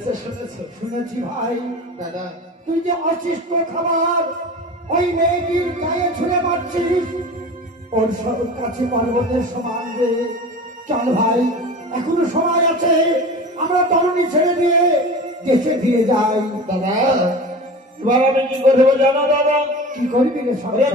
কি শুনেছো শুনেছি ভাই। দাদা। তুই যে অশিষ্ট খাবার ওই মেয়েটির গায়ে ছুঁড়ে মারছিস। ওর কাছে পর্বতের সমান রে। চল ভাই এখনও সময় আছে আমরা তরুণী ছেড়ে দিয়ে দেশে ফিরে যাই। দাদা এবার আমি কি করব জানো দাদা? কি করবি রে ওরে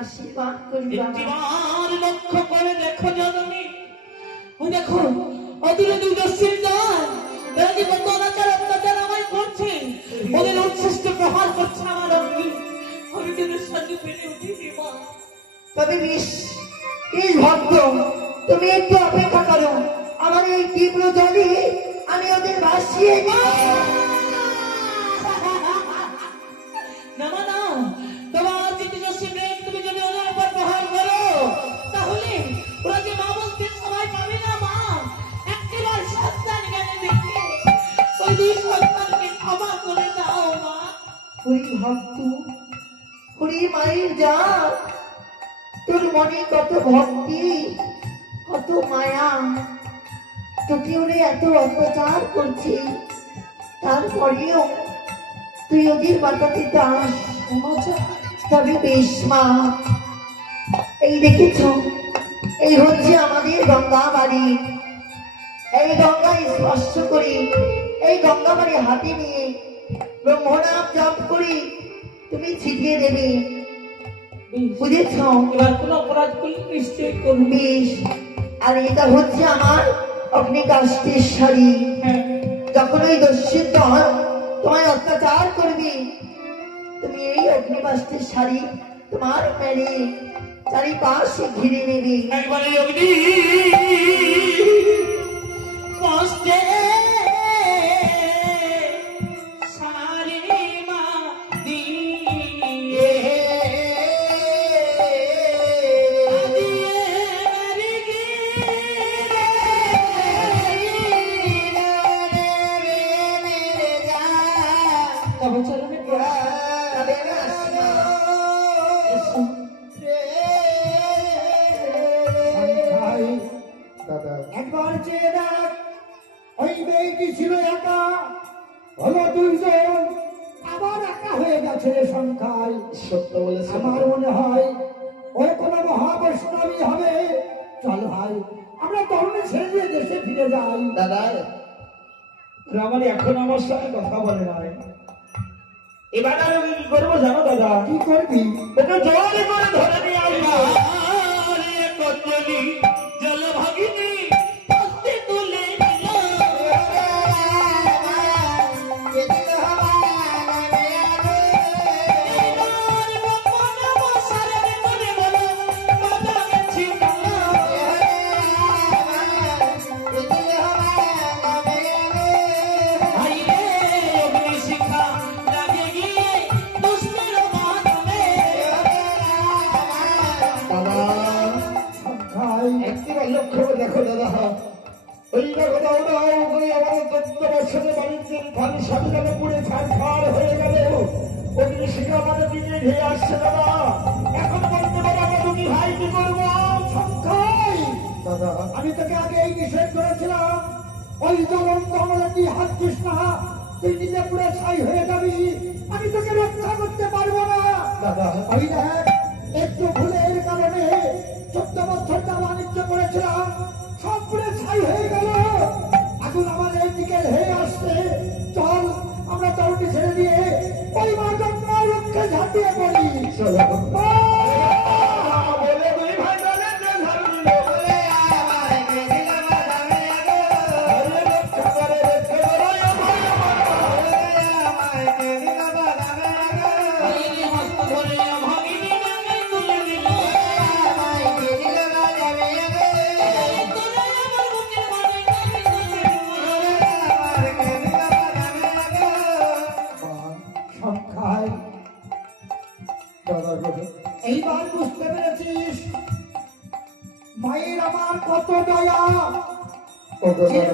আশীর্বাদ করি। লক্ষ্য করে দেখো জননী। ও দেখো অদূরে দুই দল এরা যে কত অনাচার অত্যাচার আমায় করছে। ওদের উচ্ছিষ্ট প্রহার করছে আমার অঙ্গি আমি তোদের সাথে পেরে উঠিনি মা। তবে বেশ বেশ ভক্ত তুমি একটু অপেক্ষা করো। আমার এই তীব্র জলে আমি ওদের ভাসিয়ে দিই। হরি ভক্ত, হরি মায়ের যা তোর মনে কত ভক্তি, কত মায়া। তোকে ওরে এত অত্যাচার করছে। তারপরেও তুই ওদের বাঁচাতে চাস তবে বেশ মা। এই দেখেছ? এই হচ্ছে আমাদের গঙ্গা বাড়ি। এই গঙ্গায় স্পর্শ করে, এই গঙ্গা বাড়ি হাতে নিয়ে ব্রহ্মনাম জপ করি তুমি ছিটিয়ে দেবে। বুঝেছ? এবার কোন অপরাধ করলে নিশ্চয়ই করবে। আর এটা হচ্ছে আমার অগ্নিকাষ্টের শাড়ি। হ্যাঁ। যখন ওই দস্যুর দল তোমায় অত্যাচার করবে তুমি এই অগ্নিকাষ্টের শাড়ি তোমার মেরে চারিপাশে ঘিরে নেবে। একবারে অগ্নি। দাদা ওই একটু ভুলের ছাই হয়ে গেল। এখন আমাদের দিকে হয়ে আসছে। চল, আমরা দলটি ছেড়ে দিয়ে গঙ্গার ঝাঁপিয়ে পড়ি। চলো।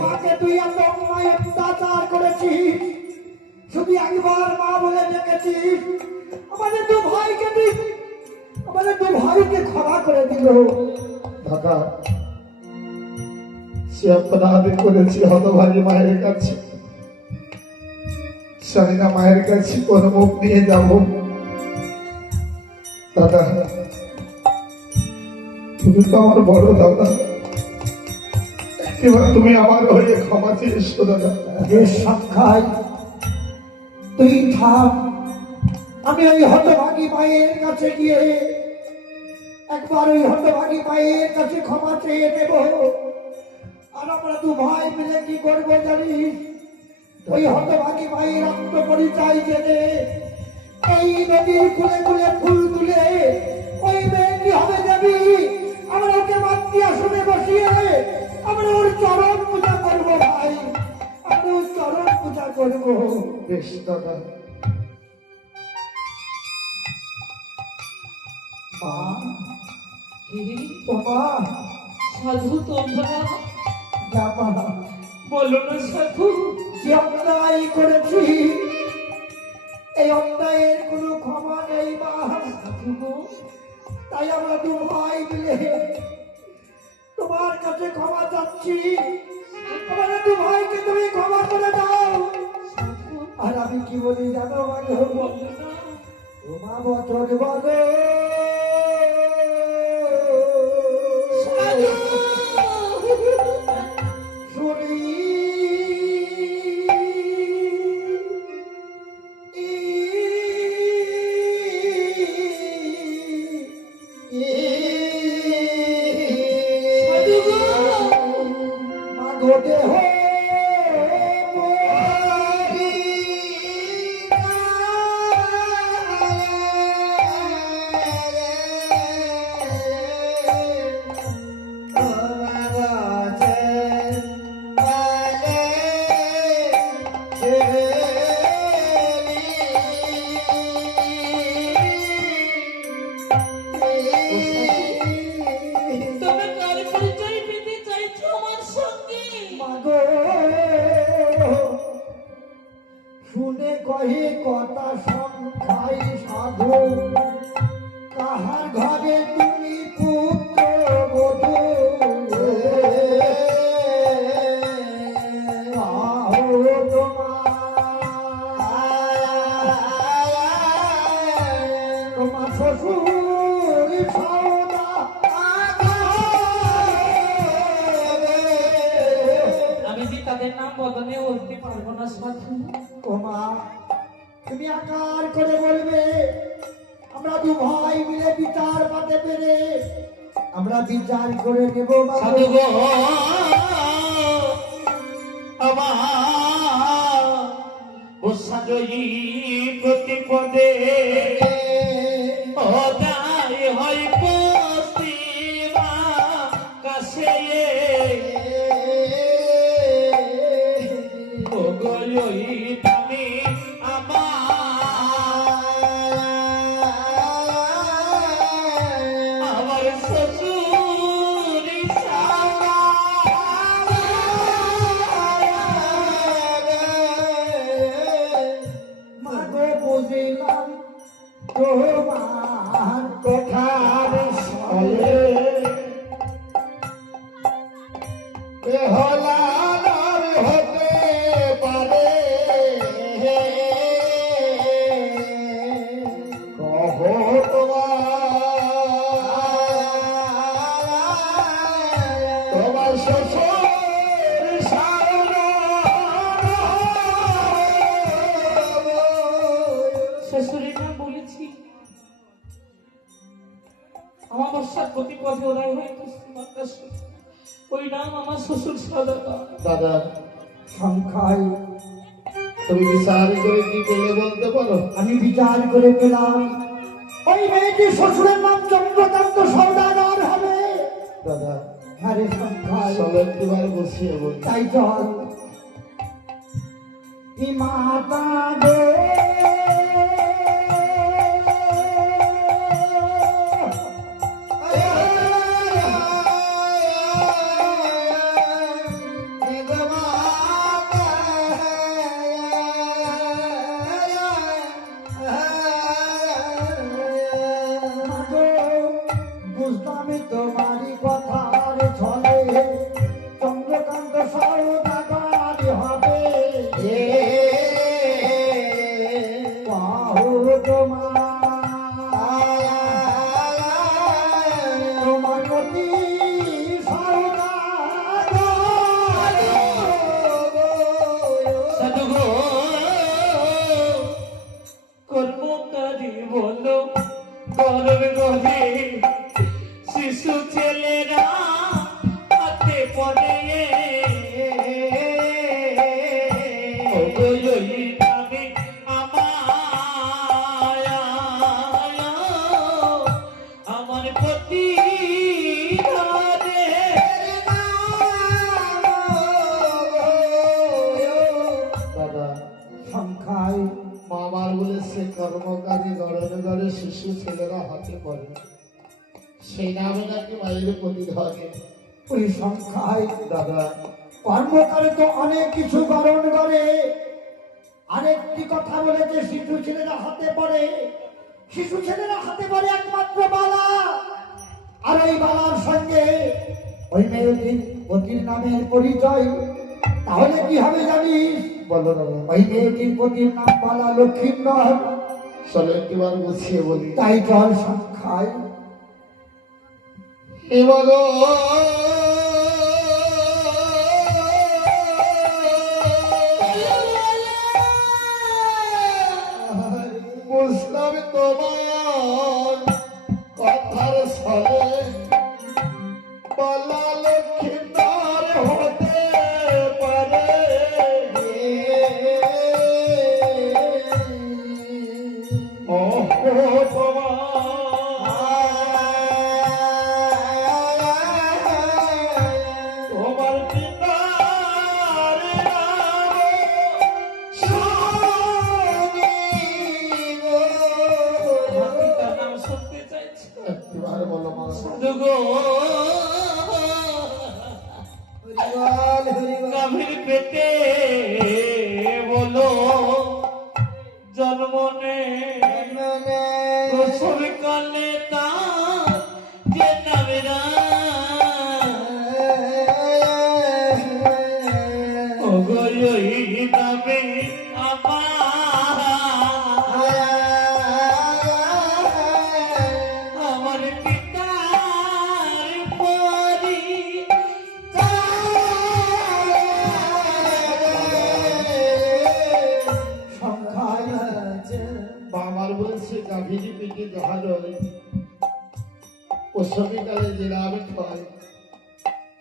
মাকে তুই মা বলে ভাইকে ভাইকে ক্ষমা করে সে অপরাধ করেছি, হতভাগী মায়ের কাছে। মায়ের কাছে কোন মুখ নিয়ে যাব। দাদা, তুমি তো আমার বড় দাদা। এবার তুমি আমার হয়ে ক্ষমা চেয়েছো দাদা। যে সংখ্যায় তুই থাম। আমি ওই হতভাগী মায়ের কাছে গিয়ে একবার ওই হতভাগী মায়ের কাছে ক্ষমা চেয়ে নেব। আর আমরা দু ভাই মিলে কি করব জানিস? ওই হতভাগী মায়ের আত্মপরিচয় জেনে এই নদীর কুলে কুলে ফুল করব বেশ দাদা। মা কি ও সাধু তোমরা? মা। বলো না সাধু। যে অন্যায় করেছি এই অন্যায়ের কোনো ক্ষমা নেই মা। সাধু তাই আমরা দু ভাই মিলে তোমার কাছে ক্ষমা চাচ্ছি। আমাদের দু ভাইকে তুমি ক্ষমা করে দাও। আর আমি কি বলি জানো মাগো হব তোমার তোমা বছর বলো। দাদা সংখ্যায়। তুমি বিচার করে কি পেলে বলতে পারো? আমি বিচার করে পেলাম। ওই মেয়েটি শ্বশুরের নাম চন্দ্রকান্ত সৌদাগর হবে। দাদা হ্যাঁ রে সংখ্যায়। সব বসিয়ে বল তাই চল। মাতা গো কথা বলেছে শিশু ছেলেরা হাতে পড়ে। শিশু ছেলেরা হাতে পড়ে একমাত্র বালা। আর ওই বালার সঙ্গে ওই মেয়েটির পতির নামের পরিচয়। তাহলে কি হবে জানিস? বলো ওই মেয়েটির পতির নাম বালা লক্ষ্মীন্দর চলো একটিবার গুছিয়ে বলি। তাই জল সংখ্যায় এবারও তোমার কথার ছলে বলা লক্ষ্মীদার বাবার বলছে গাভীরি পিঠে যাহা রয় প্রসবীকালে যে নামে হয়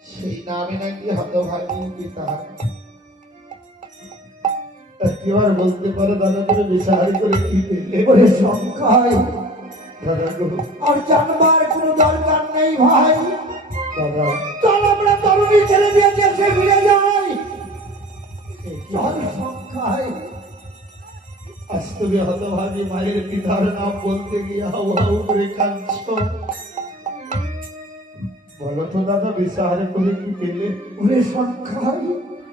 সেই নামে নাকি হতভাগী পিতা। একবার বলতে পারো দাদা করে বিচার করে কি ওরে সংখ্যায় আর জানবার কোনো দরকার নেই ভাই। দাদা। চল আমরা তরুণী ছেলে দিয়ে দেশে ফিরে যাই। সংখ্যায় আজ তুমি হতভাগী মায়ের পিতার নাম বলতে গিয়ে কাঁদছ। বলো তো দাদা বিচার করে কি পেলে? ওরে সংখ্যায়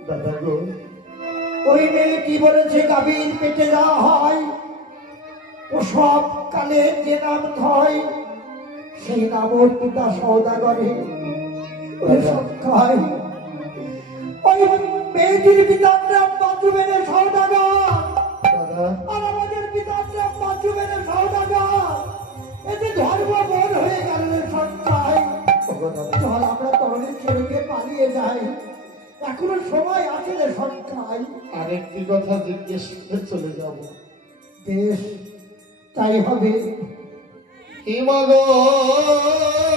দাদা গো। ওই মেয়ে কি বলেছে গাভীর পেটে দেওয়া হয় ও সব কালে যে নাম হয় সেই নাম ওর পিতা সৌদাগরে ওরে সংখ্যায় ওই মেয়েটির পিতার নাম বাজুবের সৌদাগর আর আমাদের পিতার নাম বাজুবের সৌদাগর এতে ধর্ম বোধ হয়ে গেল চল আমরা তরুণীর ছেলেকে পালিয়ে যাই। এখনও সময় আছে রে সংখ্যায় আরেকটি কথা জিজ্ঞেস করে চলে যাব। বেশ তাই হবে। আগে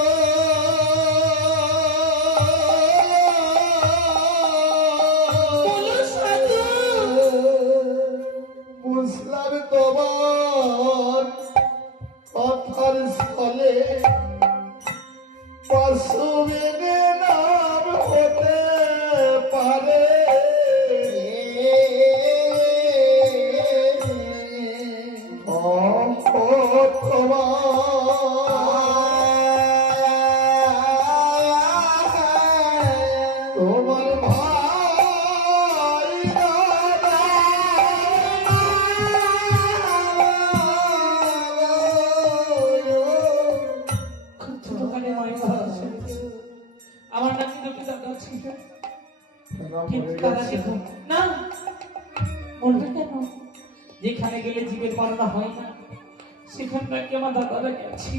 সেখানটাকে আমার দাদারা গেছি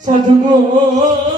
সাধু গো বলো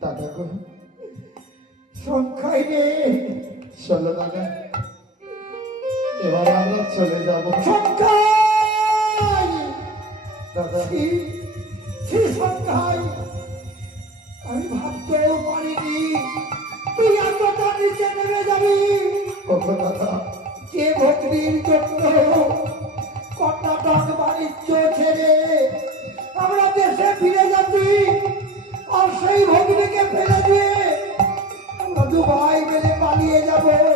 দাদা গো সংখ্যায় রে চলো দাদা এবার আমরা চলে যাব। সংখ্যায় দাদা। কখন ভক্তির জন্য কর্ণাটক বাণিজ্য ছেড়ে আমরা দেশে ফিরে যাচ্ছি? আর সেই ভগ্নিকে ফেলে দিয়ে আমরা দু ভাই মিলে পালিয়ে যাব।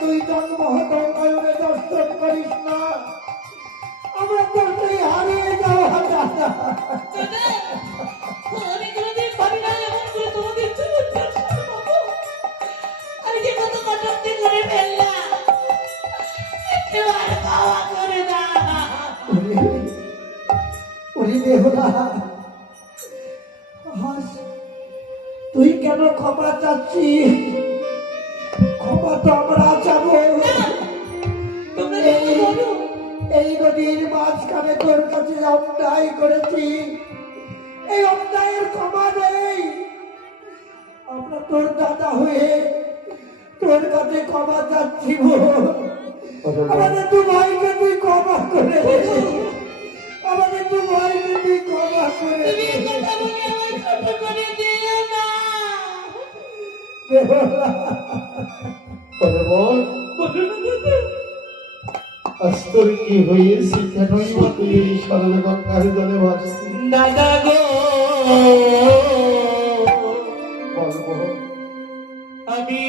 তুই জন্মহতঙ্গয়নে দর্শন করিস না। আমরা তো হারিয়ে যাওয়া দাদা আমি কোনোদিন ভাবি না এমন করে তোমাদের। আমি যে কত কটাক্তি করে ফেললাম। কেউ আর করে না। ওরে ওরে ক্ষমা আমাদের দু ভাইকে তুই ক্ষমা করে আমাদের দু ভাইকে তুই ক্ষমা করে কি হয়েছে কেনই বা তুই জলে ভাসছি দাদা গো। আমি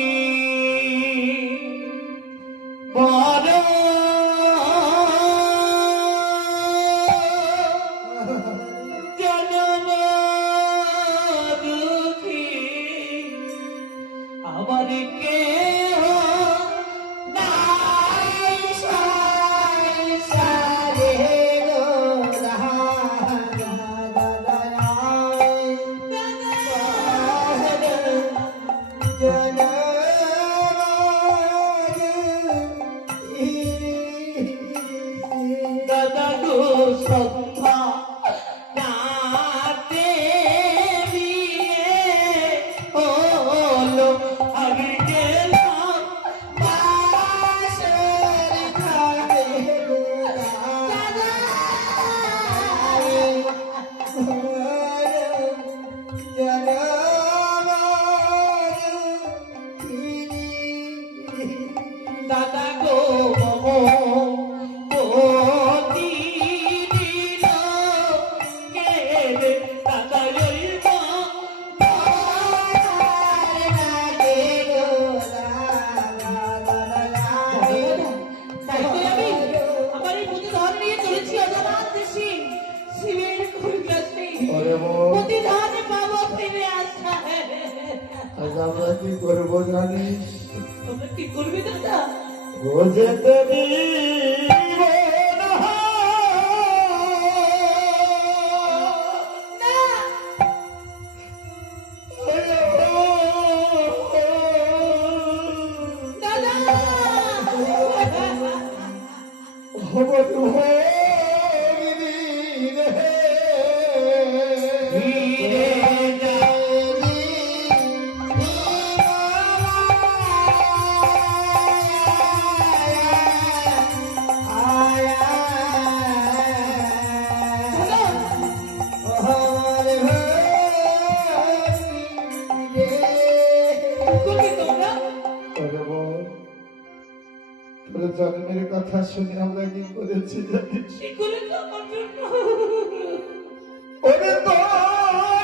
প্রতিদান পাবো ফিরে আসা আজ আমরা কি করব জানিস তোমরা কি করবে দাদা রোজেতে দিব করবে তোমরা তোর জন্মের কথা শুনে আমরা কি করেছি জানিস? কি করেছ আমার জন্য? ওরে তোর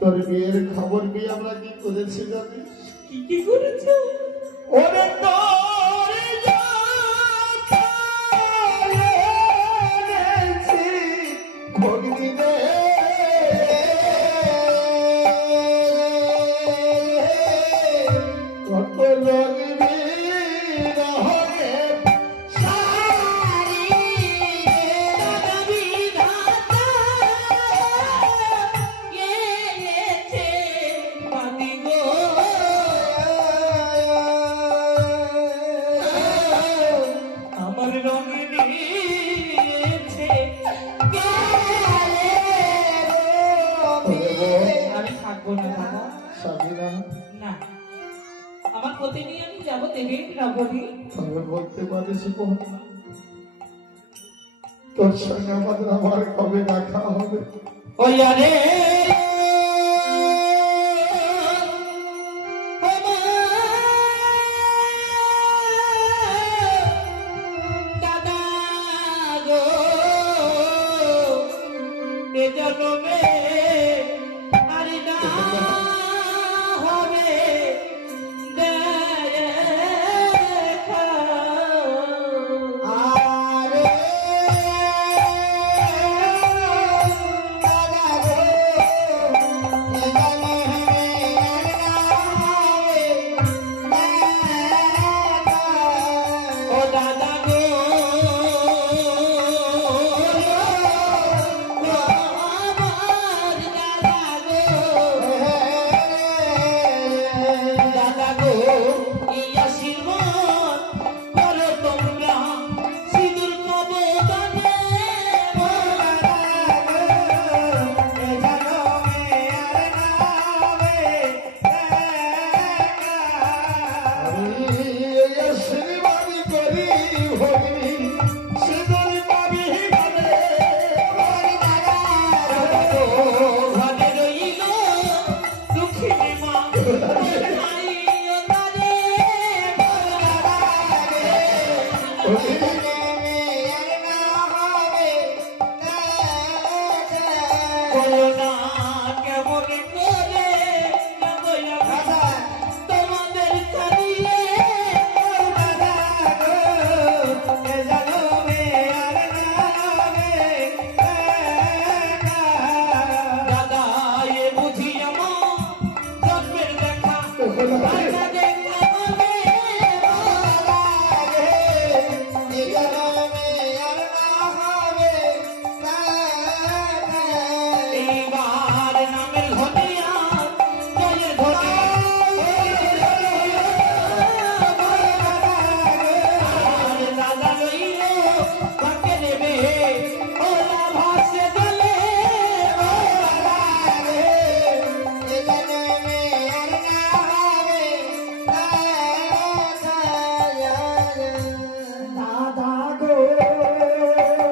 তোর বিয়ের খবর পেয়ে আমরা কি করেছি জানিস? কি কি অনেক ওরে থাকব না দাদা স্বামীরা না। আমার নিয়ে আমি যাব দেবী নগরী তবে বলতে পারিস তোর সঙ্গে আমাদের আমার কবে দেখা হবে? ওই আরে ও